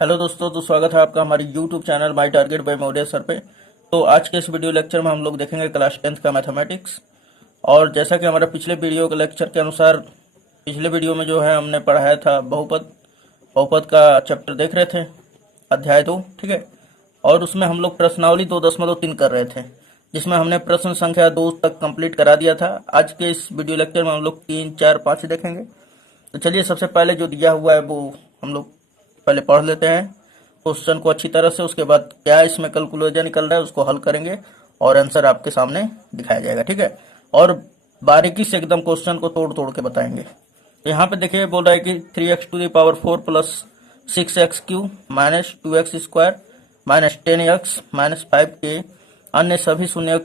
Hello दोस्तों, तो स्वागत है आपका हमारे YouTube channel my target by Maurya sir पे। तो आज के इस वीडियो लेक्चर में हम लोग देखेंगे क्लास 10th का मैथमेटिक्स। और जैसा कि हमारा पिछले वीडियो के लेक्चर के अनुसार, पिछले वीडियो में जो है हमने पढ़ाया था बहुपद बहुपद का चैप्टर देख रहे थे, अध्याय 2, ठीक है। और उसमें हम लोग प्रश्नावली 2.3 कर रहे थे, जिसमें हमने प्रश्न संख्या 2 तक कंप्लीट करा दिया था। आज के इस वीडियो लेक्चर में हम लोग 3, 4, 5 देखेंगे। तो चलिए, सबसे पहले जो दिया हुआ है वो हम लोग पहले पढ़ लेते हैं क्वेश्चन को अच्छी तरह से। उसके बाद क्या इसमें कैलकुलेशन निकल रहा है उसको हल करेंगे और आंसर आपके सामने दिखाया जाएगा, ठीक है। और बारीकी से एकदम क्वेश्चन को तोड़ तोड़ के बताएंगे। तो यहाँ पे देखिए, बोल रहा है कि 3x⁴ plus 6x³ minus 2x² minus 10x minus 5 के अन्य सभी शून्य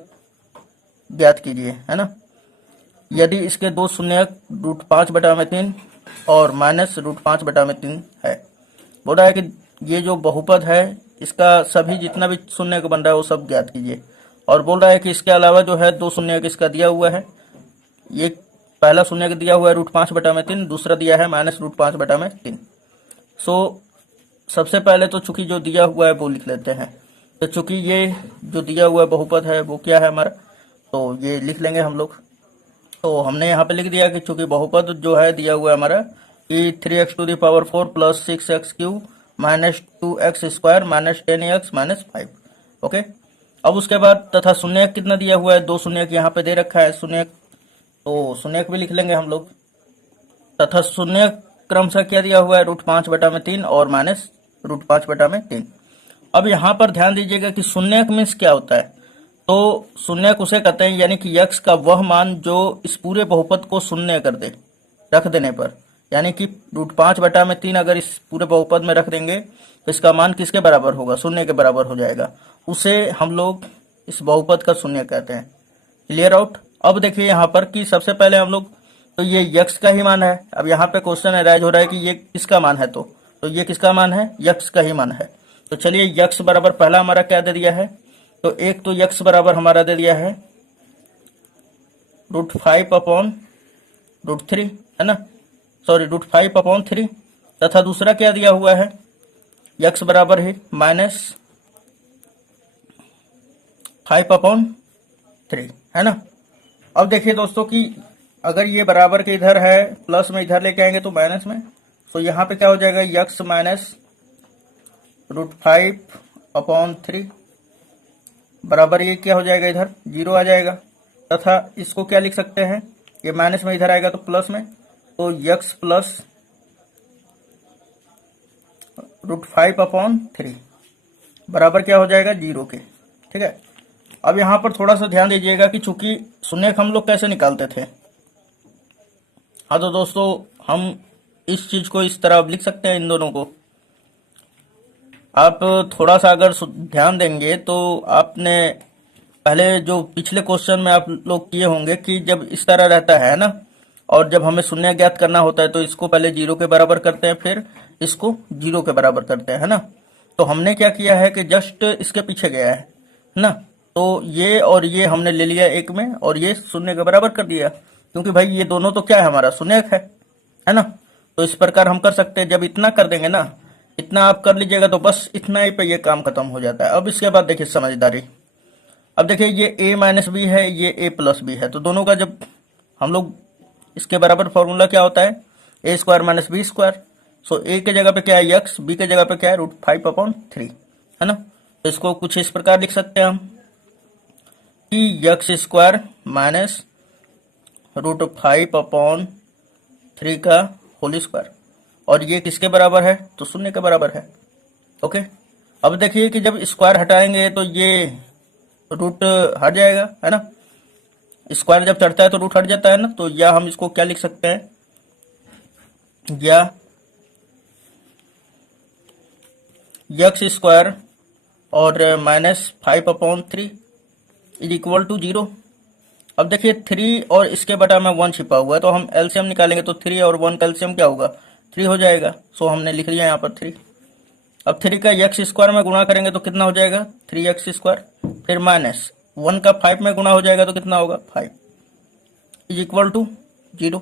ज्ञात कीजिए, है ना। यदि इसके दो शून्य √5/3 और माइनस √5/3 है। बोल रहा है कि ये जो बहुपद है इसका सभी जितना भी शून्य का बन रहा है वो सब ज्ञात कीजिए। और बोल रहा है कि इसके अलावा जो है दो शून्य इसका दिया हुआ है। ये पहला शून्य का दिया हुआ है √5/3, दूसरा दिया है माइनस √5/3। सो सबसे पहले तो चूंकि जो दिया हुआ है वो लिख लेते हैं। तो चूंकि ये जो दिया हुआ बहुपद है वो क्या है हमारा, तो ये लिख लेंगे हम लोग। तो हमने यहाँ पे लिख दिया कि चूंकि बहुपद जो है दिया हुआ है हमारा कि 3x⁴ plus 6x³ minus 2x² minus 10x minus 5। Okay, अब उसके बाद तथा शून्य कितना दिया हुआ है, दो शून्य यहाँ पे दे रखा है शून्य, तो शून्य भी लिख लेंगे हम लोग। तथा शून्य क्रमशः क्या दिया हुआ है, √5/3 और माइनस √5/3। अब यहाँ पर ध्यान दीजिएगा कि शून्य मीन्स क्या होता है। तो शून्य उसे कहते हैं यानी कि यक्स का वह मान जो इस पूरे बहुपद को शून्य कर दे, रख देने पर। यानी कि √5/3 अगर इस पूरे बहुपद में रख देंगे तो इसका मान किसके बराबर होगा, शून्य के बराबर हो जाएगा। उसे हम लोग इस बहुपद का शून्य कहते हैं। Clear out. अब देखिए यहाँ पर कि सबसे पहले हम लोग, तो ये यक्स का ही मान है। अब यहाँ पे क्वेश्चन अराइज हो रहा है कि ये किसका मान है, तो ये किसका मान है, यक्स का ही मान है। तो चलिए, यक्स बराबर पहला हमारा क्या दे दिया है, तो एक तो यक्स बराबर हमारा दे दिया है √5/√3, है ना, सॉरी √5/3। तथा दूसरा क्या दिया हुआ है, यक्स बराबर है माइनस 5/3, है ना। अब देखिए दोस्तों कि अगर ये बराबर के इधर है, प्लस में इधर लेके आएंगे तो माइनस में, तो यहाँ पे क्या हो जाएगा, यक्स माइनस √5/3 बराबर ये क्या हो जाएगा, इधर 0 आ जाएगा। तथा इसको क्या लिख सकते हैं, ये माइनस में इधर आएगा तो प्लस में, तो यक्स प्लस √5/3 बराबर क्या हो जाएगा, 0 के, ठीक है। अब यहाँ पर थोड़ा सा ध्यान दीजिएगा कि चूंकि शून्य हम लोग कैसे निकालते थे। हाँ तो दोस्तों, हम इस चीज को इस तरह लिख सकते हैं, इन दोनों को। आप थोड़ा सा अगर ध्यान देंगे तो आपने पहले जो पिछले क्वेश्चन में आप लोग किए होंगे कि जब इस तरह रहता है ना, और जब हमें शून्य ज्ञात करना होता है तो इसको पहले 0 के बराबर करते हैं, फिर इसको 0 के बराबर करते हैं, है ना। तो हमने क्या किया है कि जस्ट इसके पीछे गया है ना। तो ये और ये हमने ले लिया एक में, और ये शून्य के बराबर कर दिया, क्योंकि भाई ये दोनों तो क्या है, हमारा शून्य है ना। तो इस प्रकार हम कर सकते हैं। जब इतना कर देंगे ना, इतना आप कर लीजिएगा तो बस इतना ही पे ये काम खत्म हो जाता है। अब इसके बाद देखिए समझदारी। अब देखिए ये a माइनस बी है, ये a प्लस बी है, तो दोनों का जब हम लोग इसके बराबर फॉर्मूला क्या होता है, a² minus b²। So a के जगह पे क्या है यक्स, b के जगह पे क्या है √5/3, है ना। तो इसको कुछ इस प्रकार लिख सकते हैं हम कि x² माइनस √5/3 का होल स्क्वायर। और ये किसके बराबर है, तो शून्य के बराबर है। ओके, अब देखिए कि जब स्क्वायर हटाएंगे तो ये रूट हट जाएगा, है ना। स्क्वायर जब चढ़ता है तो रूट हट जाता है ना। तो या हम इसको क्या लिख सकते हैं, या x² और माइनस 5/3 इज इक्वल टू 0। अब देखिए 3 और इसके बटा में 1 छिपा हुआ है, तो हम एलसीएम निकालेंगे तो 3 और 1 का एलसीएम क्या होगा, 3 हो जाएगा। सो हमने लिख लिया यहाँ पर 3। अब 3 का x² में गुणा करेंगे तो कितना हो जाएगा, 3x²। फिर माइनस 1 का 5 में गुणा हो जाएगा तो कितना होगा, 5 इज इक्वल टू 0।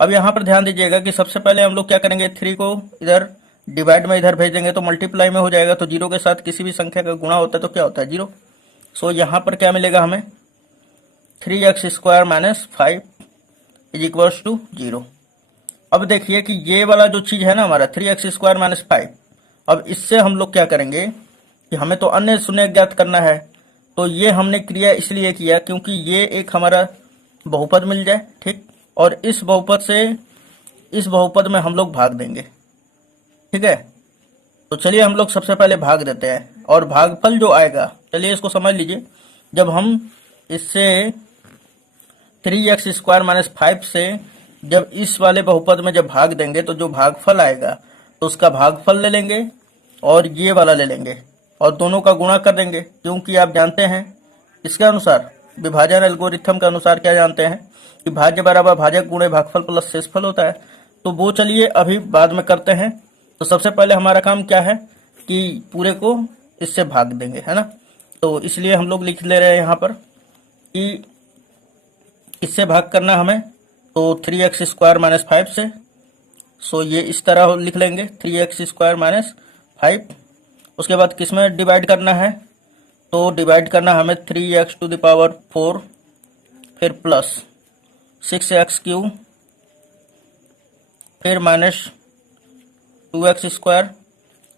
अब यहाँ पर ध्यान दीजिएगा कि सबसे पहले हम लोग क्या करेंगे, 3 को इधर डिवाइड में इधर भेज देंगे तो मल्टीप्लाई में हो जाएगा। तो जीरो के साथ किसी भी संख्या का गुणा होता है तो क्या होता है, जीरो। सो यहाँ पर क्या मिलेगा हमें, 3x² minus 5 is equals to 0। अब देखिए कि ये वाला जो चीज है ना हमारा 3x² माइनस 5, अब इससे हम लोग क्या करेंगे कि हमें तो अन्य शून्य ज्ञात करना है। तो ये हमने क्रिया इसलिए किया क्योंकि ये एक हमारा बहुपद मिल जाए, ठीक, और इस बहुपद से इस बहुपद में हम लोग भाग देंगे, ठीक है। तो चलिए हम लोग सबसे पहले भाग देते हैं, और भागफल जो आएगा, चलिए इसको समझ लीजिए। जब हम इससे 3x² माइनस 5 से जब इस वाले बहुपद में जब भाग देंगे तो जो भागफल आएगा तो उसका भागफल ले लेंगे और ये वाला ले लेंगे और दोनों का गुणा कर देंगे, क्योंकि आप जानते हैं इसके अनुसार, विभाजन एल्गोरिथम के अनुसार क्या जानते हैं कि भाज्य बराबर भाजक गुणे भागफल प्लस शेषफल होता है। तो वो चलिए अभी बाद में करते हैं। तो सबसे पहले हमारा काम क्या है कि पूरे को इससे भाग देंगे, है ना। तो इसलिए हम लोग लिख ले रहे हैं यहाँ पर कि इससे भाग करना हमें, तो 3x² माइनस 5 से। सो ये इस तरह लिख लेंगे 3x² माइनस 5। उसके बाद किस में डिवाइड करना है, तो डिवाइड करना हमें 3x⁴, फिर प्लस 6x³, फिर माइनस 2x²,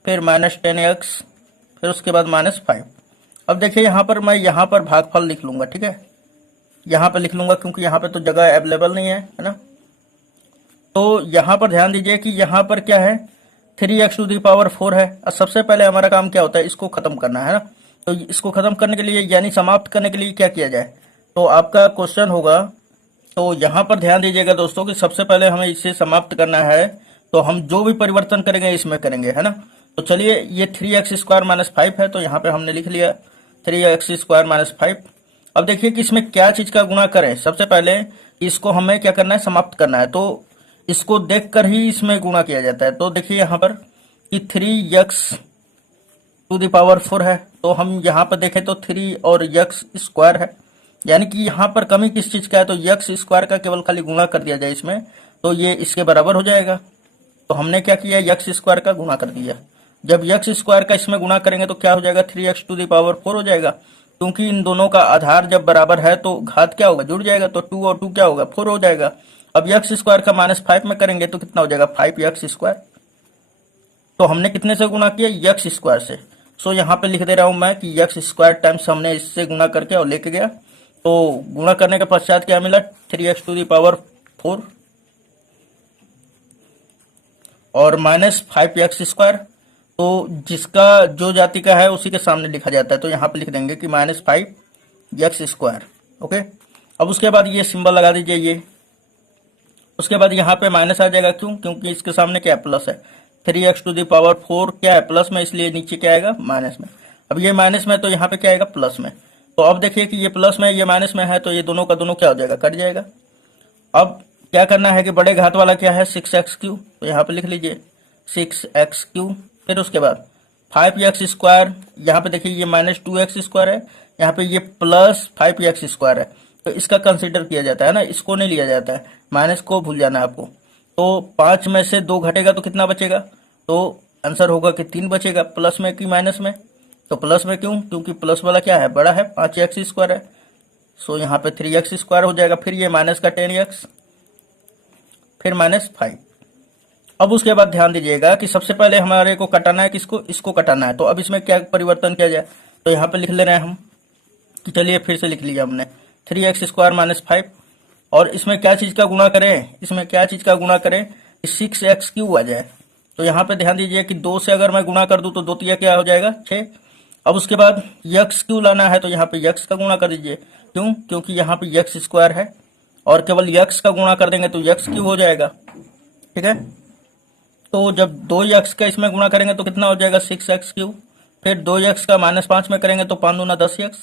फिर माइनस 10x, फिर उसके बाद माइनस 5। अब देखिए यहाँ पर मैं यहाँ पर भागफल लिख लूंगा, ठीक है, यहाँ पर लिख लूंगा क्योंकि यहाँ पे तो जगह अवेलेबल नहीं है ना। तो यहाँ पर ध्यान दीजिए कि यहाँ पर क्या है, 3x⁴ है। और सबसे पहले हमारा काम क्या होता है, इसको खत्म करना है ना। तो इसको खत्म करने के लिए यानी समाप्त करने के लिए क्या किया जाए, तो आपका क्वेश्चन होगा। तो यहाँ पर ध्यान दीजिएगा दोस्तों कि सबसे पहले हमें इसे समाप्त करना है, तो हम जो भी परिवर्तन करेंगे इसमें करेंगे, है ना। तो चलिए ये 3x² माइनस 5 है, तो यहाँ पे हमने लिख लिया 3x² माइनस 5। अब देखिए कि इसमें क्या चीज का गुणा करें। सबसे पहले इसको हमें क्या करना है, समाप्त करना है। तो इसको देखकर ही इसमें गुणा किया जाता है। तो देखिए यहाँ पर कि 3x⁴ है, तो हम यहाँ पर देखें तो 3 और x² है, यानी कि यहाँ पर कमी किस चीज का है, तो x² का केवल खाली गुणा कर दिया जाए इसमें, तो ये इसके बराबर हो जाएगा। तो हमने क्या किया, x² का गुणा कर दिया। जब x² का इसमें गुणा करेंगे तो क्या हो जाएगा, 3x⁴ हो जाएगा, क्योंकि इन दोनों का आधार जब बराबर है तो घात क्या होगा, जुड़ जाएगा। तो 2 और 2 क्या होगा, 4 हो जाएगा। अब x² का माइनस 5 में करेंगे तो कितना हो जाएगा, 5x²। तो हमने कितने से गुणा किया, x² से। सो यहाँ पे लिख दे रहा हूं मैं कि x² टाइम्स हमने इससे गुणा करके और लेके गया। तो गुणा करने के पश्चात क्या मिला, 3x⁴ और माइनस 5x²। तो जिसका जो जाति का है उसी के सामने लिखा जाता है, तो यहाँ पे लिख देंगे कि माइनस 5x²। ओके, अब उसके बाद ये सिंबल लगा दीजिए ये। उसके बाद यहाँ पे माइनस आ जाएगा, क्यों, क्योंकि इसके सामने क्या है, प्लस है। 3x⁴ क्या है, प्लस में, इसलिए नीचे क्या आएगा, माइनस में। अब ये माइनस में तो यहाँ पे क्या आएगा, प्लस में। तो अब देखिए कि ये प्लस में ये माइनस में है, तो ये दोनों का दोनों क्या हो जाएगा, कट जाएगा। अब क्या करना है कि बड़े घात वाला क्या है, 6x³, तो यहाँ पे लिख लीजिए 6x³। फिर उसके बाद 5x², यहाँ पे देखिए ये माइनस 2x² है, यहाँ पे ये प्लस 5x² है, तो इसका कंसीडर किया जाता है ना, इसको नहीं लिया जाता है, माइनस को भूल जाना है आपको। तो 5 में से 2 घटेगा तो कितना बचेगा, तो आंसर होगा कि 3 बचेगा, प्लस में कि माइनस में। तो प्लस में क्यों, क्योंकि प्लस वाला क्या है, बड़ा है, 5x² है। सो यहाँ पे 3x² हो जाएगा। फिर ये माइनस का 10x, फिर माइनस 5। अब उसके बाद ध्यान दीजिएगा कि सबसे पहले हमारे को कटाना है, किसको, इसको कटाना है। तो अब इसमें क्या परिवर्तन किया जाए, तो यहाँ पे लिख ले रहे हैं हम कि चलिए फिर से लिख लिया हमने 3x² माइनस 5, और इसमें क्या चीज का गुणा करें, इसमें क्या चीज का गुणा करें, 6x³ आ जाए। तो यहाँ पे ध्यान दीजिए कि 2 से अगर मैं गुणा कर दूं तो 2 तिया क्या हो जाएगा, 6। अब उसके बाद x³ लाना है, तो यहाँ पे x का गुणा कर दीजिए। क्यों, क्योंकि यहाँ पे x² है, और केवल x का गुणा कर देंगे तो x³ हो जाएगा, ठीक है। तो जब 2x का इसमें गुणा करेंगे तो कितना हो जाएगा, 6x³। फिर 2x का माइनस 5 में करेंगे तो 5 दूना 10x।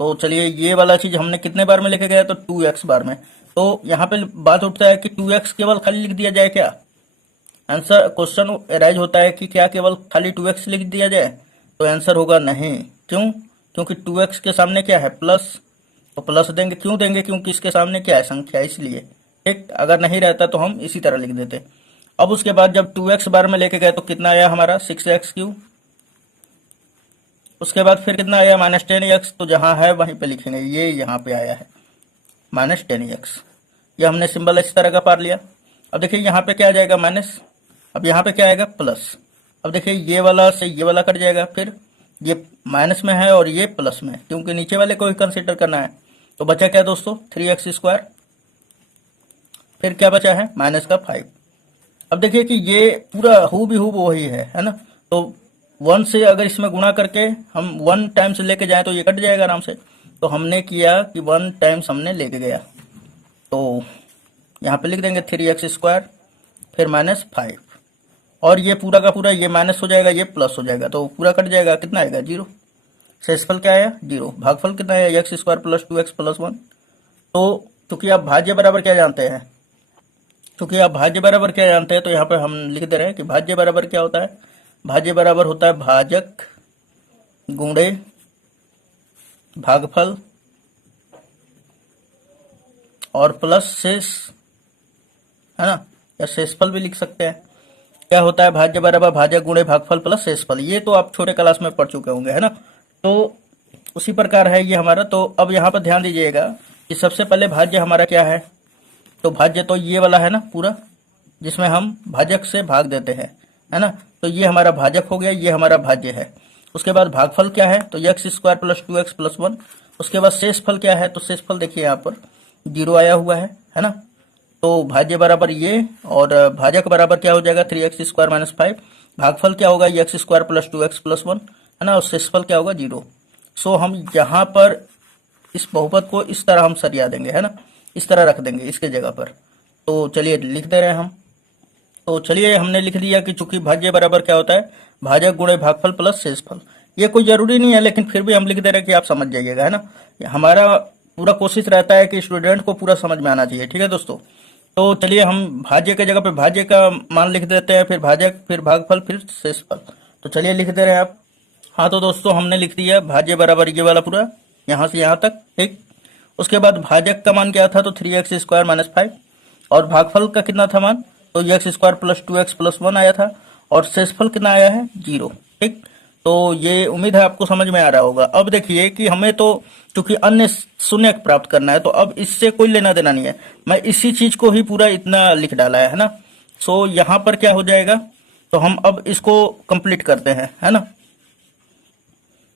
तो चलिए ये वाला चीज हमने कितने बार में लेके गए, तो 2x बार में। तो यहाँ पे बात उठता है कि 2x केवल खाली लिख दिया जाए क्या, आंसर क्वेश्चन अराइज होता है कि क्या केवल खाली 2x लिख दिया जाए, तो आंसर होगा नहीं। क्यों, क्योंकि 2x के सामने क्या है, प्लस, तो प्लस देंगे। क्यों देंगे, क्योंकि इसके सामने क्या है, संख्या, इसलिए। ठीक, अगर नहीं रहता तो हम इसी तरह लिख देते। अब उसके बाद जब 2x बार में लेके गए तो कितना आया हमारा 6x3। उसके बाद फिर कितना आया -10x, तो जहां है वहीं पे लिखेंगे, ये यहाँ पे आया है -10x। ये हमने सिंबल इस तरह का पार लिया। अब देखिए यहाँ पे क्या आ जाएगा माइनस, अब यहाँ पे क्या आएगा प्लस। अब देखिए ये वाला से ये वाला कट जाएगा, फिर ये माइनस में है और ये प्लस में, क्योंकि नीचे वाले को ही कंसीडर करना है। तो बचा क्या दोस्तों 3x², फिर क्या बचा है -5। अब देखिए कि ये पूरा हूबहू वही है ना। तो 1 से अगर इसमें गुणा करके हम 1 टाइम्स लेके जाएं तो ये कट जाएगा आराम से। तो हमने किया कि 1 टाइम्स हमने लेके गया, तो यहाँ पे लिख देंगे 3x², फिर -5, और ये पूरा का पूरा ये माइनस हो जाएगा, ये प्लस हो जाएगा, तो पूरा कट जाएगा, कितना आएगा 0। शेषफल क्या आया 0। भागफल कितना है x² + 2x + 1। तो चूंकि आप भाज्य बराबर क्या जानते हैं, तो यहाँ पे हम लिख दे रहे हैं कि भाज्य बराबर क्या होता है। भाज्य बराबर होता है भाजक गुणे भागफल और प्लस शेष, है ना, या शेषफल भी लिख सकते हैं। क्या होता है भाज्य बराबर भाजक गुणे भागफल प्लस शेषफल, ये तो आप छोटे क्लास में पढ़ चुके होंगे, है ना। तो उसी प्रकार है ये हमारा। तो अब यहाँ पर ध्यान दीजिएगा कि सबसे पहले भाज्य हमारा क्या है, तो भाज्य तो ये वाला है ना पूरा, जिसमें हम भाजक से भाग देते हैं, है ना। तो ये हमारा भाजक हो गया, ये हमारा भाज्य है। उसके बाद भागफल क्या है, तो x² + 2x + 1। उसके बाद शेषफल क्या है, तो शेषफल देखिए यहाँ पर 0 आया हुआ है ना। तो भाज्य बराबर ये, और भाजक बराबर क्या हो जाएगा 3x² - 5। भागफल क्या होगा x² + 2x + 1, है ना, और शेषफल क्या होगा 0। सो हम यहाँ पर इस बहुपद को इस तरह हम सरिया देंगे, है ना, इस तरह रख देंगे इसके जगह पर। तो चलिए लिख दे रहे हैं हम। तो चलिए हमने लिख दिया कि चूंकि भाज्य बराबर क्या होता है भाजक गुणे भागफल प्लस शेषफल। ये कोई जरूरी नहीं है, लेकिन फिर भी हम लिख दे रहे हैं कि आप समझ जाइएगा, है ना। हमारा पूरा कोशिश रहता है कि स्टूडेंट को पूरा समझ में आना चाहिए, ठीक है दोस्तों। तो चलिए हम भाज्य के जगह पे भाज्य का मान लिख देते हैं, फिर भाजक, फिर भागफल, फिर शेषफल। तो चलिए लिख दे रहे हैं आप। हाँ तो दोस्तों हमने लिख दिया भाज्य बराबर ये वाला पूरा यहाँ से यहाँ तक, ठीक। उसके बाद भाजक का मान क्या था, तो 3x² - 5, और भागफल का कितना था मान, तो x² + 2x + 1 आया था, और शेषफल कितना आया है 0, ठीक। तो ये उम्मीद है आपको समझ में आ रहा होगा। अब देखिए कि हमें तो क्योंकि अन्य शून्य प्राप्त करना है, तो अब इससे कोई लेना देना नहीं है, मैं इसी चीज को ही पूरा इतना लिख डाला है ना। सो यहाँ पर क्या हो जाएगा, तो हम अब इसको कंप्लीट करते हैं, है ना।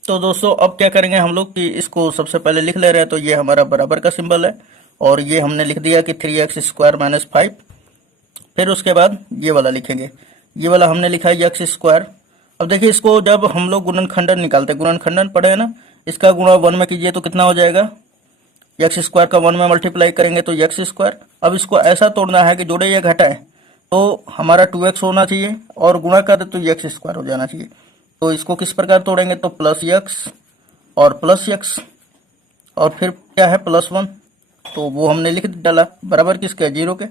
तो दोस्तों अब क्या करेंगे हम लोग कि इसको सबसे पहले लिख ले रहे हैं। तो ये हमारा बराबर का सिंबल है, और ये हमने लिख दिया कि 3x² - 5। फिर उसके बाद ये वाला लिखेंगे, ये वाला हमने लिखा है x²। अब देखिए इसको जब हम लोग गुणनखंडन निकालते हैं, गुणनखंडन पढ़े है ना, इसका गुणा 1 में कीजिए तो कितना हो जाएगा, x² का 1 में मल्टीप्लाई करेंगे तो x²। अब इसको ऐसा तोड़ना है कि जोड़े या घटाए, तो हमारा 2x होना चाहिए, और गुणा कर तो x² हो जाना चाहिए। तो इसको किस प्रकार तोड़ेंगे, तो +x और +x, और फिर क्या है +1, तो वो हमने लिख डाला बराबर किसके 0 के।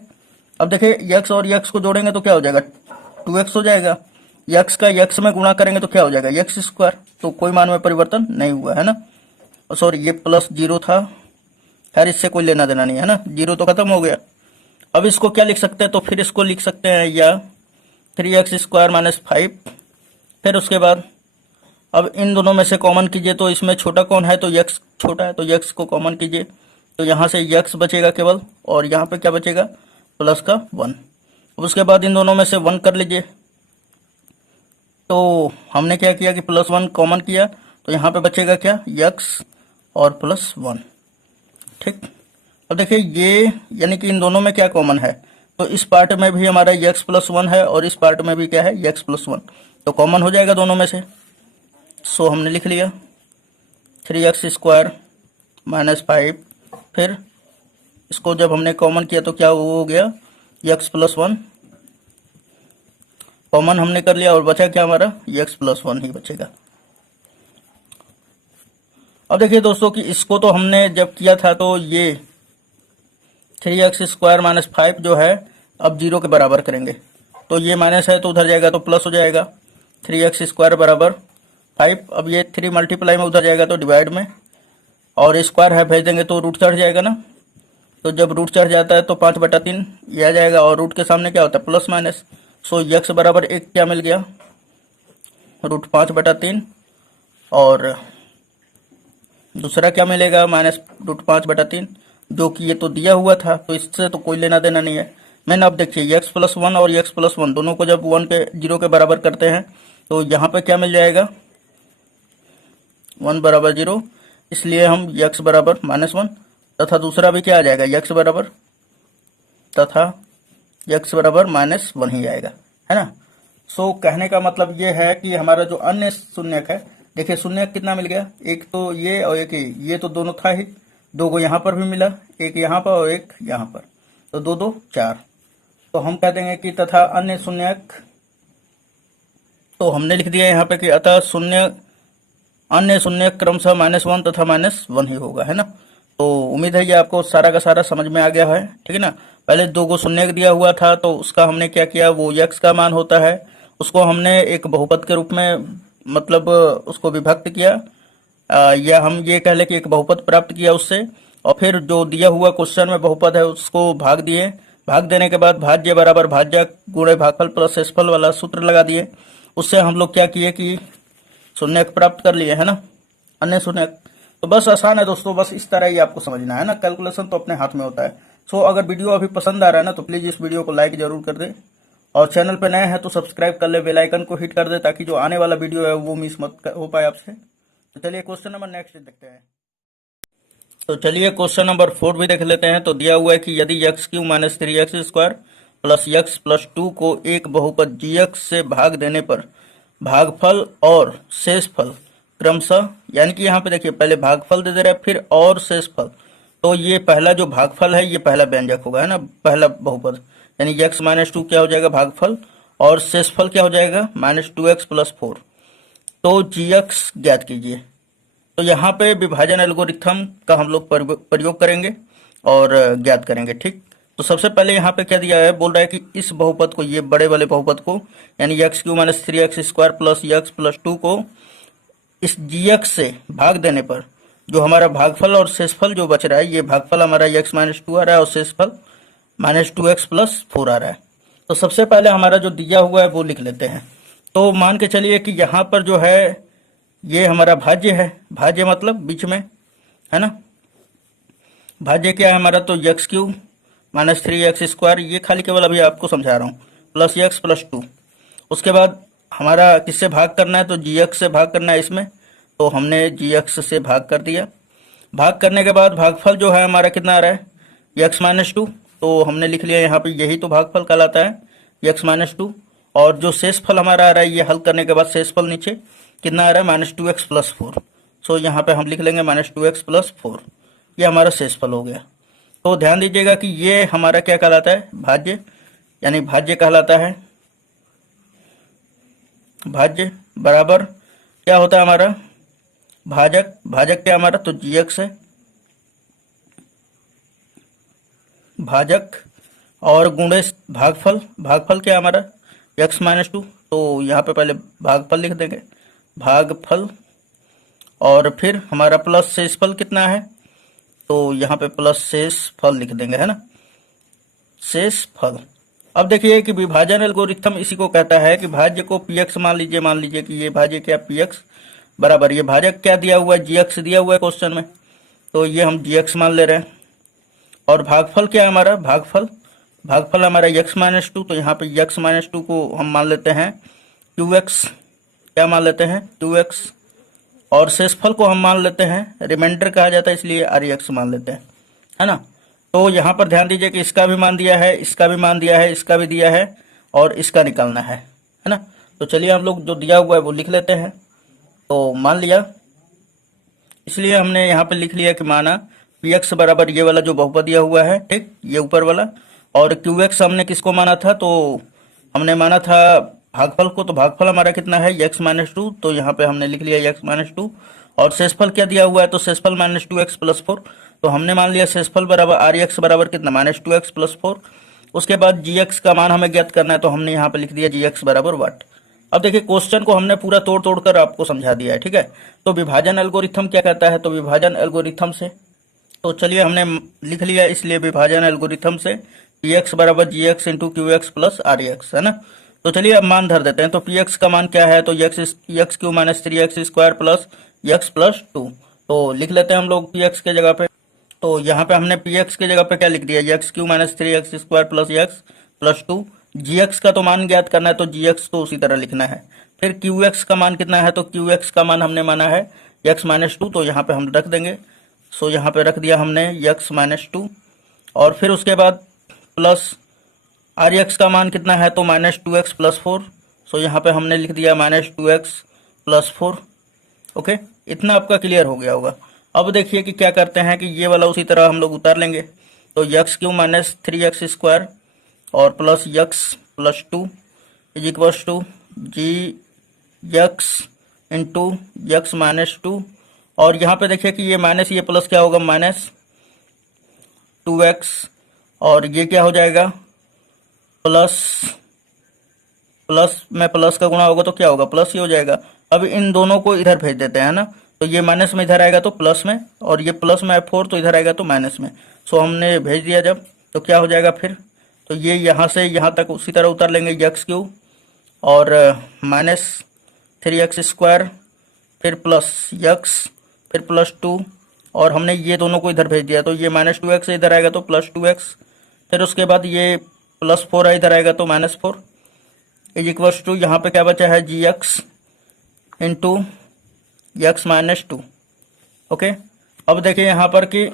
अब देखिए x और x को जोड़ेंगे तो क्या हो जाएगा 2x हो जाएगा, x का x में गुणा करेंगे तो क्या हो जाएगा x²। तो कोई मान में परिवर्तन नहीं हुआ, है ना। सॉरी ये +0 था, खैर इससे कोई लेना देना नहीं है ना, 0 तो खत्म हो गया। अब इसको क्या लिख सकते हैं, तो फिर इसको लिख सकते हैं या 3x² - 5। फिर उसके बाद अब इन दोनों में से कॉमन कीजिए, तो इसमें छोटा कौन है, तो x छोटा है, तो x को कॉमन कीजिए, तो यहाँ से x बचेगा केवल, और यहाँ पे क्या बचेगा प्लस का 1। अब उसके बाद इन दोनों में से 1 कर लीजिए। तो हमने क्या किया कि +1 कॉमन किया, तो यहाँ पे बचेगा क्या x और +1, ठीक। अब देखिए ये यानी कि इन दोनों में क्या कॉमन है, तो इस पार्ट में भी हमारा x + 1 है, और इस पार्ट में भी क्या है x + 1, तो कॉमन हो जाएगा दोनों में से। सो हमने लिख लिया 3x² - 5। फिर इसको जब हमने कॉमन किया तो क्या हो गया x + 1 कॉमन हमने कर लिया, और बचा क्या हमारा x + 1 ही बचेगा। अब देखिए दोस्तों कि इसको तो हमने जब किया था तो ये 3x² - 5 जो है अब 0 के बराबर करेंगे, तो ये माइनस है तो उधर जाएगा तो प्लस हो जाएगा 3x² = 5। अब ये 3 मल्टीप्लाई में उधर जाएगा तो डिवाइड में, और स्क्वायर है भेज देंगे तो रूट चढ़ जाएगा ना। तो जब रूट चढ़ जाता है तो 5/3 ये आ जाएगा, और रूट के सामने क्या होता है प्लस माइनस, सो यक्स बराबर एक क्या मिल गया, √5/3, और दूसरा क्या मिलेगा, -√5/3, जो कि ये तो दिया हुआ था, तो इससे तो कोई लेना देना नहीं है। मैंने अब देखिए x+1 और x+1 दोनों को जब 0 के बराबर करते हैं तो यहाँ पे क्या मिल जाएगा, 1 बराबर 0, इसलिए हम x बराबर -1 तथा दूसरा भी क्या आ जाएगा, x बराबर -1 ही आएगा, है ना। सो कहने का मतलब ये है कि हमारा जो अन्य शून्यक है, देखिए शून्यक कितना मिल गया, एक तो ये और एक ये तो दोनों था ही, 2 को यहाँ पर भी मिला, एक यहाँ पर और एक यहाँ पर, तो 2 2 4। तो हम कह देंगे कि तथा अन्य शून्यक, तो हमने लिख दिया यहाँ पे कि अतः अन्य शून्यक क्रमशः -1 तथा -1 ही होगा, है ना। तो उम्मीद है ये आपको सारा का सारा समझ में आ गया है, ठीक है ना। पहले 2 को शून्यक दिया हुआ था, तो उसका हमने क्या किया, वो x का मान होता है, उसको हमने एक बहुपद के रूप में मतलब उसको विभक्त किया, या हम ये कह लें कि एक बहुपद प्राप्त किया उससे, और फिर जो दिया हुआ क्वेश्चन में बहुपद है उसको भाग दिए, भाग देने के बाद भाज्य बराबर भाज्य गुणे भागफल प्लस शेषफल वाला सूत्र लगा दिए, उससे हम लोग क्या किए कि शून्यक प्राप्त कर लिए, है ना, अन्य शून्यक। तो बस आसान है दोस्तों, बस इस तरह ही आपको समझना है ना, कैलकुलेशन तो अपने हाथ में होता है। सो अगर वीडियो अभी पसंद आ रहा है ना, तो प्लीज इस वीडियो को लाइक जरूर कर दे, और चैनल पे नए हैं तो सब्सक्राइब कर ले, बेल आइकन को हिट कर दे, ताकि जो आने वाला वीडियो है वो मिस मत हो पाए आपसे। तो चलिए क्वेश्चन नंबर नेक्स्ट देखते हैं। तो चलिए क्वेश्चन नंबर 4 भी देख लेते हैं। तो दिया हुआ है कि यदि x³ - 3x² प्लस x+2 को एक बहुपद gx से भाग देने पर भागफल और शेषफल क्रमशः, यानी कि यहाँ पे देखिए पहले भागफल दे रहा है फिर और शेषफल, तो ये पहला जो भागफल है ये पहला व्यंजक होगा, है ना, पहला बहुपद, यानी x-2 क्या हो जाएगा भागफल, और शेषफल क्या हो जाएगा -2x+4। तो gx ज्ञात कीजिए। तो यहाँ पे विभाजन एल्गोरिथम का हम लोग प्रयोग करेंगे और ज्ञात करेंगे, ठीक। तो सबसे पहले यहाँ पे क्या दिया है, बोल रहा है कि इस बहुपद को, ये बड़े वाले बहुपद को, यानी x³ - 3x² प्लस x+2 को इस gx से भाग देने पर जो हमारा भागफल और शेषफल जो बच रहा है, ये भागफल हमारा x-2 आ रहा है और शेषफल -2x+4 आ रहा है। तो सबसे पहले हमारा जो दिया हुआ है वो लिख लेते हैं। तो मान के चलिए कि यहाँ पर जो है ये हमारा भाज्य है, भाज्य मतलब बीच में, है ना, भाज्य क्या है हमारा, तो x³ - 3x², ये खाली केवल अभी आपको समझा रहा हूँ, प्लस x+2। उसके बाद हमारा किससे भाग करना है, तो gx से भाग करना है इसमें, तो हमने gx से भाग कर दिया। भाग करने के बाद भागफल जो है हमारा कितना आ रहा है, x-2, तो हमने लिख लिया यहाँ पे, यही तो भागफल कहलाता है x-2। और जो शेषफल हमारा आ रहा है, ये हल करने के बाद शेषफल नीचे कितना आ रहा है -2x+4। सो यहाँ पे हम लिख लेंगे -2x+4, ये हमारा शेषफल हो गया। तो ध्यान दीजिएगा कि ये हमारा क्या कहलाता है, भाज्य, यानी भाज्य कहलाता है। भाज्य बराबर क्या होता है हमारा, भाजक, भाजक क्या हमारा, तो gx है भाजक, और गुणे भागफल, भागफल क्या हमारा x-2, तो यहाँ पे पहले भागफल लिख देंगे, भागफल, और फिर हमारा प्लस शेषफल कितना है, तो यहाँ पे प्लस शेषफल लिख देंगे, है ना, शेषफल। अब देखिए कि विभाजन एल्गोरिथम इसी को कहता है कि भाज्य को px मान लीजिए कि ये भाज्य क्या px बराबर, ये भाजक क्या दिया हुआ है, gx दिया हुआ है क्वेश्चन में, तो ये हम gx मान ले रहे हैं। और भागफल क्या है हमारा, भागफल हमारा x-2, तो यहाँ पे x-2 को हम मान लेते हैं qx, क्या मान लेते हैं qx, और शेषफल को हम मान लेते हैं, रिमाइंडर कहा जाता है इसलिए rx मान लेते हैं, है ना। तो यहाँ पर ध्यान दीजिए कि इसका भी मान दिया है, इसका भी मान दिया है, इसका भी दिया है, और इसका निकालना है ना। तो चलिए हम लोग जो दिया हुआ है वो लिख लेते हैं। तो मान लिया, इसलिए हमने यहाँ पे लिख लिया कि माना px बराबर ये वाला जो बहुपद दिया हुआ है, ठीक, ये ऊपर वाला, और qx हमने किसको माना था, तो हमने माना था भागफल को, तो भागफल हमारा कितना है x-2, तो यहाँ पे हमने लिख लिया x-2, और शेषफल क्या दिया हुआ है, तो शेषफल -2x+4, तो हमने मान लिया शेषफल बराबर rx बराबर कितना -2x+4। उसके बाद gx का मान हमें ज्ञात करना है, तो हमने यहाँ पे लिख दिया gx बराबर वाट। अब देखिए क्वेश्चन को हमने पूरा तोड़ कर आपको समझा दिया है, ठीक है। तो विभाजन एल्गोरिथम क्या कहता है, तो विभाजन एल्गोरिथम से, तो चलिए हमने लिख लिया, इसलिए विभाजन एल्गोरिथम से px बराबर gx into qx plus rx, है ना। तो चलिए अब मान धर देते हैं। तो पी एक्स का मान क्या है, तो x cube minus three x square plus x plus to. तो लिख लेते हैं हम लोग पी एक्स के जगह पे। तो यहाँ पे हमने पी एक्स की जगह पे क्या लिख दिया, x cube minus three x square plus x plus two. G x का तो मान ज्ञात करना है, तो जी एक्स तो उसी तरह लिखना है। फिर क्यू एक्स का मान कितना है, तो क्यू एक्स का मान हमने माना है एक्स माइनस टू, तो यहाँ पे हम रख देंगे। सो यहाँ पे रख दिया हमने एक्स माइनस टू। और फिर उसके बाद प्लस आर एक्स का मान कितना है, तो minus two x plus four. So यहाँ पे हमने लिख दिया minus two x plus four. Okay, इतना आपका क्लियर हो गया होगा। अब देखिए कि क्या करते हैं कि ये वाला उसी तरह हम लोग उतार लेंगे। तो x cube minus three x square और plus x plus two is equals to g x into x minus two. और यहाँ पे देखिए कि ये माइनस ये प्लस क्या होगा, माइनस टू एक्स, और ये क्या हो जाएगा प्लस प्लस में प्लस का गुणा होगा तो क्या होगा, प्लस ही हो जाएगा। अब इन दोनों को इधर भेज देते हैं ना, तो ये माइनस में इधर आएगा तो प्लस में, और ये प्लस में फोर तो इधर आएगा तो माइनस में। सो हमने भेज दिया जब, तो क्या हो जाएगा फिर, तो ये यहाँ से यहाँ तक उसी तरह उतार लेंगे एक्स क्यू और माइनस थ्री एक्स स्क्वायर, फिर प्लस एक्स, फिर प्लस टू, और हमने ये दोनों को इधर भेज दिया, तो ये माइनस टू एक्स इधर आएगा तो प्लस टू एक्स। फिर उसके बाद ये प्लस फोर इधर आएगा तो minus four is equals to यहाँ पे क्या बचा है, g x into x minus two. Okay, अब देखिए यहाँ पर कि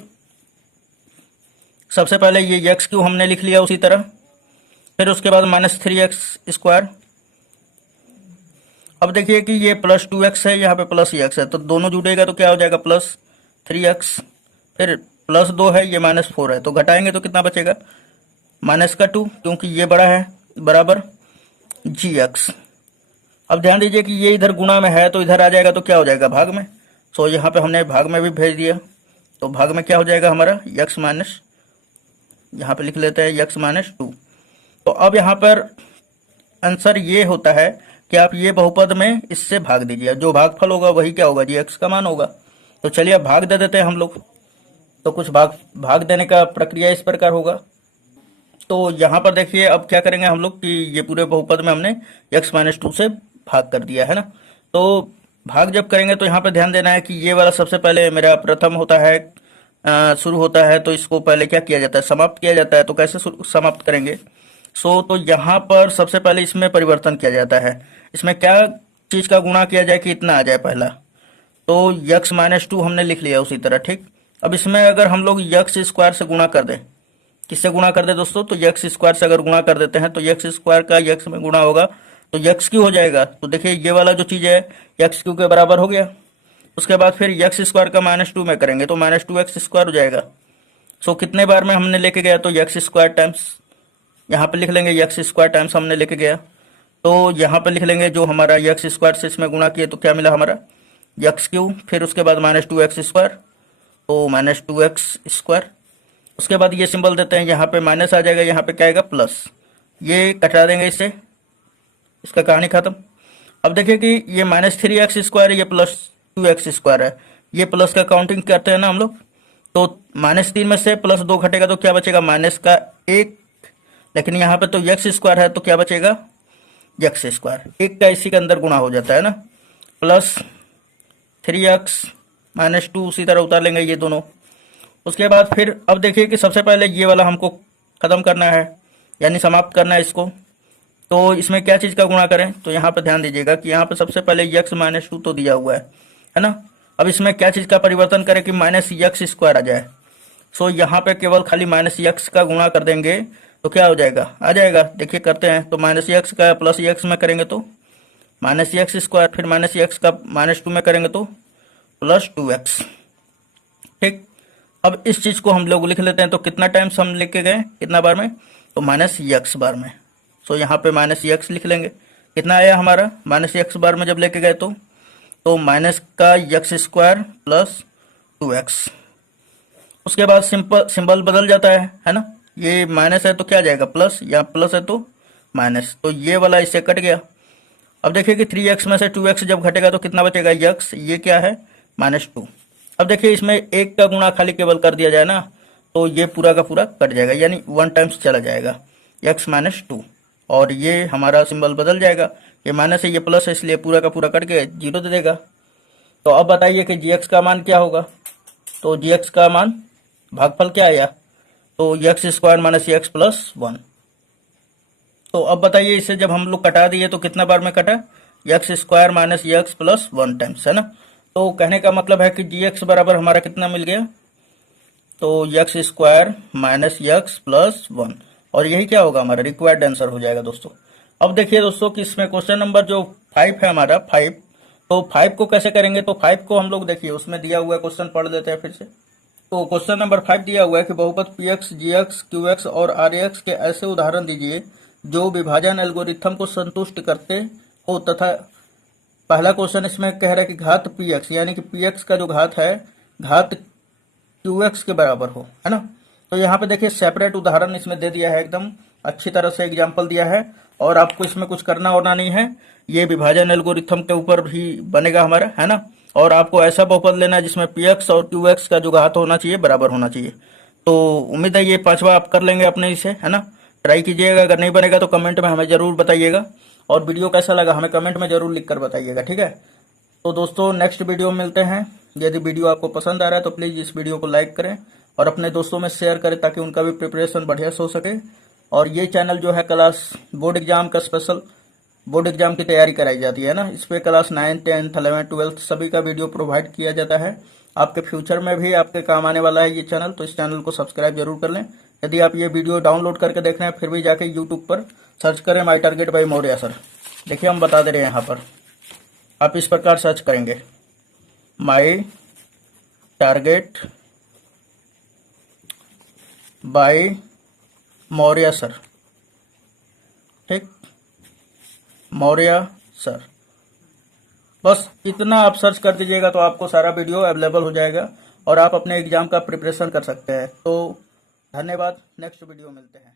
सबसे पहले ये एक्स क्यू हमने लिख लिया उसी तरह, फिर उसके बाद माइनस थ्री एक्स स्क्वायर। अब देखिए कि ये प्लस टू एक्स है, यहाँ पे प्लस एक्स है, तो दोनों जुड़ेगा तो क्या हो जाएगा प्लस थ्री एक्स, फिर प्लस दो है, ये माइनस फोर है, तो घटाएंगे तो कितना बचेगा, माइनस का टू, क्योंकि ये बड़ा है, बराबर जी एक्स। अब ध्यान दीजिए कि ये इधर गुणा में है तो इधर आ जाएगा तो क्या हो जाएगा, भाग में। सो यहाँ पे हमने भाग में भी भेज दिया, तो भाग में क्या हो जाएगा हमारा एक्स माइनस, यहाँ पे लिख लेते हैं एक्स माइनस टू। तो अब यहाँ पर आंसर ये होता है कि आप ये बहुपद में इससे भाग दीजिए, जो भागफल होगा वही क्या होगा, जी एक्स का मान होगा। तो चलिए अब भाग दे देते हैं हम लोग। तो कुछ भाग देने का प्रक्रिया इस प्रकार होगा। तो यहाँ पर देखिए अब क्या करेंगे हम लोग कि ये पूरे बहुपद में हमने एक्स माइनस टू से भाग कर दिया है ना। तो भाग जब करेंगे तो यहाँ पे ध्यान देना है कि ये वाला सबसे पहले मेरा प्रथम होता है, शुरू होता है, तो इसको पहले क्या किया जाता है, समाप्त किया जाता है। तो कैसे समाप्त करेंगे, तो यहाँ पर सबसे पहले इसमें परिवर्तन किया जाता है। इसमें क्या चीज़ का गुणा किया जाए कि इतना आ जाए पहला, तो एक्स माइनस टू हमने लिख लिया उसी तरह, ठीक। अब इसमें अगर हम लोग एक्स स्क्वायर से गुणा कर दें, किससे गुणा कर दें दोस्तों, तो एक्स स्क्वायर से अगर गुणा कर देते हैं तो एक्स स्क्वायर का एक्स में गुणा होगा तो एक्स क्यू हो जाएगा। तो देखिए ये वाला जो चीज़ है एक्स क्यू के बराबर हो गया। उसके बाद फिर एक्स स्क्वायर का माइनस टू में करेंगे तो माइनस टू एक्स स्क्वायर हो जाएगा। सो कितने बार में हमने लेके गया, तो एक्स स्क्वायर टाइम्स, यहाँ पे लिख लेंगे एक्स स्क्वायर टाइम्स हमने लेके गया, तो यहाँ पे लिख लेंगे जो हमारा एक्स स्क्वायर से इसमें गुणा किया तो क्या मिला हमारा एक्स क्यू, फिर उसके बाद माइनस टू एक्स स्क्वायर, तो माइनस टू एक्स स्क्वायर। उसके बाद ये सिंबल देते हैं, यहाँ पे माइनस आ जाएगा, यहाँ पे क्या आएगा प्लस, ये कटा देंगे इससे, इसका कहानी खत्म। अब देखिए कि ये माइनस थ्री एक्स स्क्वायर है, ये प्लस टू एक्स स्क्वायर है, ये प्लस का काउंटिंग करते हैं ना हम लोग। तो माइनस तीन में से प्लस दो घटेगा तो क्या बचेगा, माइनस का एक, लेकिन यहाँ पे तो एक्स स्क्वायर है तो क्या बचेगा एक्स स्क्वायर, एक का इसी के अंदर गुणा हो जाता है ना, plus three x minus to, उसी तरह उतार लेंगे ये दोनों। उसके बाद फिर अब देखिए कि सबसे पहले ये वाला हमको ख़त्म करना है, यानी समाप्त करना है इसको। तो इसमें क्या चीज़ का गुणा करें, तो यहाँ पे ध्यान दीजिएगा कि यहाँ पे सबसे पहले एक्स माइनस टू तो दिया हुआ है ना। अब इसमें क्या चीज़ का परिवर्तन करें कि माइनस एक्स स्क्वायर आ जाए। सो यहाँ पे केवल खाली माइनस एक्स का गुणा कर देंगे तो क्या हो जाएगा, आ जाएगा। देखिए करते हैं, तो माइनस एक्स का प्लस एक्स में करेंगे तो माइनस एक्स स्क्वायर, फिर माइनस एक्स का माइनस टू में करेंगे तो प्लस टू एक्स, ठीक। अब इस चीज़ को हम लोग लिख लेते हैं, तो कितना टाइम्स हम लिख के गए, कितना बार में, तो माइनस एक्स बार में। सो यहाँ पे माइनस एक्स लिख लेंगे, कितना आया हमारा माइनस एक्स बार में जब लेके गए तो माइनस का x square plus two x. उसके बाद सिंबल बदल जाता है ना, ये माइनस है तो क्या जाएगा प्लस, या प्लस है तो माइनस, तो ये वाला इससे कट गया। अब देखिए कि थ्री एक्स में से टू एक्स जब घटेगा तो कितना बचेगा एक्स, ये क्या है माइनस टू। अब देखिए इसमें एक का गुणा खाली केवल कर दिया जाए ना, तो ये पूरा का पूरा कट जाएगा, यानी वन टाइम्स चला जाएगा एक्स माइनस टू। और ये हमारा सिंबल बदल जाएगा, ये माइनस है ये प्लस है, इसलिए पूरा का पूरा कट के 0 दे देगा। तो अब बताइए कि जी का मान क्या होगा। तो जी का मान भागफल क्या आया, तो x square minus x plus 1। तो अब बताइए इसे जब हम लोग कटा दिए तो कितना बार में कटा, x square minus x plus 1 times, है ना। तो कहने का मतलब है कि जी बराबर हमारा कितना मिल गया, तो x square minus x plus 1, और यही क्या होगा हमारा रिक्वायर्ड आंसर हो जाएगा दोस्तों। अब देखिए दोस्तों कि इसमें क्वेश्चन नंबर जो 5 है हमारा 5, तो 5 को कैसे करेंगे। तो 5 को हम लोग देखिए उसमें दिया हुआ क्वेश्चन पढ़ लेते हैं फिर से। तो क्वेश्चन नंबर 5 दिया हुआ है कि बहुपद पी एक्स जी एक्स क्यू एक्स और आर एक्स के ऐसे उदाहरण दीजिए जो विभाजन एल्गोरिथम को संतुष्ट करते हो, तथा पहला क्वेश्चन इसमें कह रहा है कि घात पी एक्स यानी कि पी एक्स का जो घात है घात क्यू एक्स के बराबर हो, है ना। तो यहाँ पे देखिए सेपरेट उदाहरण इसमें दे दिया है, एकदम अच्छी तरह से एग्जाम्पल दिया है, और आपको इसमें कुछ करना होना नहीं है, ये विभाजन एल्गोरिथम के ऊपर भी बनेगा हमारा, है ना। और आपको ऐसा बहुपद लेना है जिसमें पी एक्स और क्यू एक्स का जो घात होना चाहिए बराबर होना चाहिए। तो उम्मीद है ये 5वां आप कर लेंगे अपने इसे, है ना। ट्राई कीजिएगा, अगर नहीं बनेगा तो कमेंट में हमें जरूर बताइएगा, और वीडियो कैसा लगा हमें कमेंट में जरूर लिख कर बताइएगा, ठीक है। तो दोस्तों नेक्स्ट वीडियो में मिलते हैं। यदि वीडियो आपको पसंद आ रहा है तो प्लीज़ इस वीडियो को लाइक करें और अपने दोस्तों में शेयर करें ताकि उनका भी प्रिपरेशन बढ़िया से हो सके। और ये चैनल जो है क्लास बोर्ड एग्जाम का स्पेशल बोर्ड एग्जाम की तैयारी कराई जाती है ना, इस पर क्लास 9, 10, 11, 12 सभी का वीडियो प्रोवाइड किया जाता है। आपके फ्यूचर में भी आपके काम आने वाला है ये चैनल, तो इस चैनल को सब्सक्राइब जरूर कर लें। यदि आप ये वीडियो डाउनलोड करके देख रहे हैं फिर भी जाके यूट्यूब पर सर्च करें my target by Maurya sir. देखिए हम बता दे रहे हैं यहाँ पर, आप इस प्रकार सर्च करेंगे my target by Maurya sir, ठीक, मौर्य सर। बस इतना आप सर्च कर दीजिएगा तो आपको सारा वीडियो अवेलेबल हो जाएगा और आप अपने एग्जाम का प्रिपरेशन कर सकते हैं। तो धन्यवाद, नेक्स्ट वीडियो मिलते हैं।